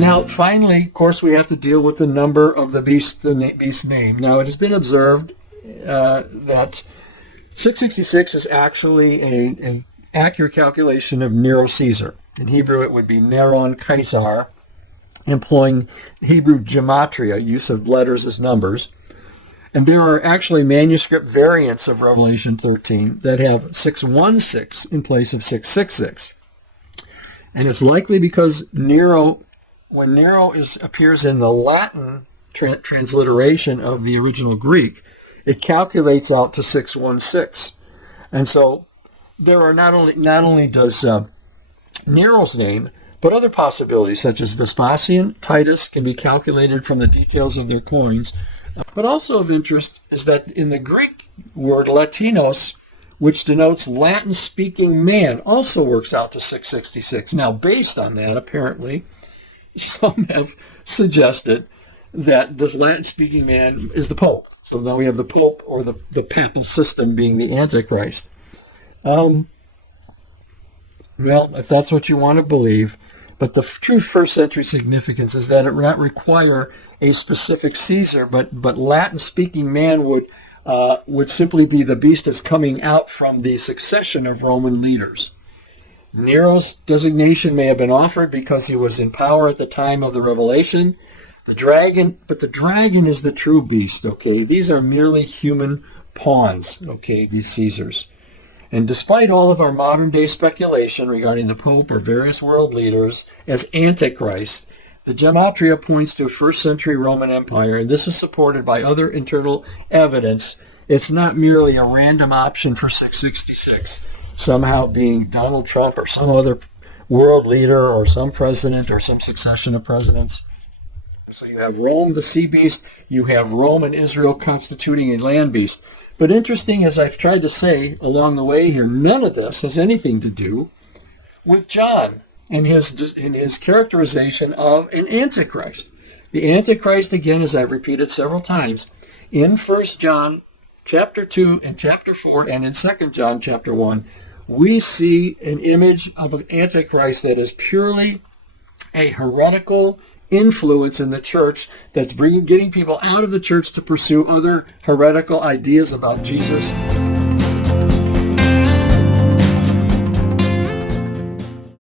now, finally, of course, we have to deal with the number of the beast's name. Now, it has been observed that 666 is actually an accurate calculation of Nero Caesar. In Hebrew, it would be Neron Caesar, employing Hebrew gematria, use of letters as numbers. And there are actually manuscript variants of Revelation 13 that have 616 in place of 666. And it's likely because Nero, when Nero appears in the Latin transliteration of the original Greek, it calculates out to 616. And so there are not only does Nero's name, but other possibilities such as Vespasian, Titus can be calculated from the details of their coins. But also of interest is that in the Greek word Latinos, which denotes Latin-speaking man, also works out to 666. Now, based on that, apparently, some have suggested that this Latin-speaking man is the Pope. So now we have the Pope or the papal system being the Antichrist. Well, if that's what you want to believe, but the true first century significance is that it would not require a specific Caesar, but Latin-speaking man would simply be the beast that's coming out from the succession of Roman leaders. Nero's designation may have been offered because he was in power at the time of the revelation. The dragon is the true beast, okay? These are merely human pawns, okay, these Caesars. And despite all of our modern-day speculation regarding the Pope or various world leaders as Antichrist, the gematria points to a first-century Roman Empire, and this is supported by other internal evidence. It's not merely a random option for 666, somehow being Donald Trump or some other world leader or some president or some succession of presidents. So you have Rome, the sea beast. You have Rome and Israel constituting a land beast. But interesting, as I've tried to say along the way here, none of this has anything to do with John and his characterization of an Antichrist. The Antichrist, again, as I've repeated several times, in 1 John chapter 2 and chapter 4 and in 2 John chapter 1, we see an image of an Antichrist that is purely a heretical influence in the church that's getting people out of the church to pursue other heretical ideas about Jesus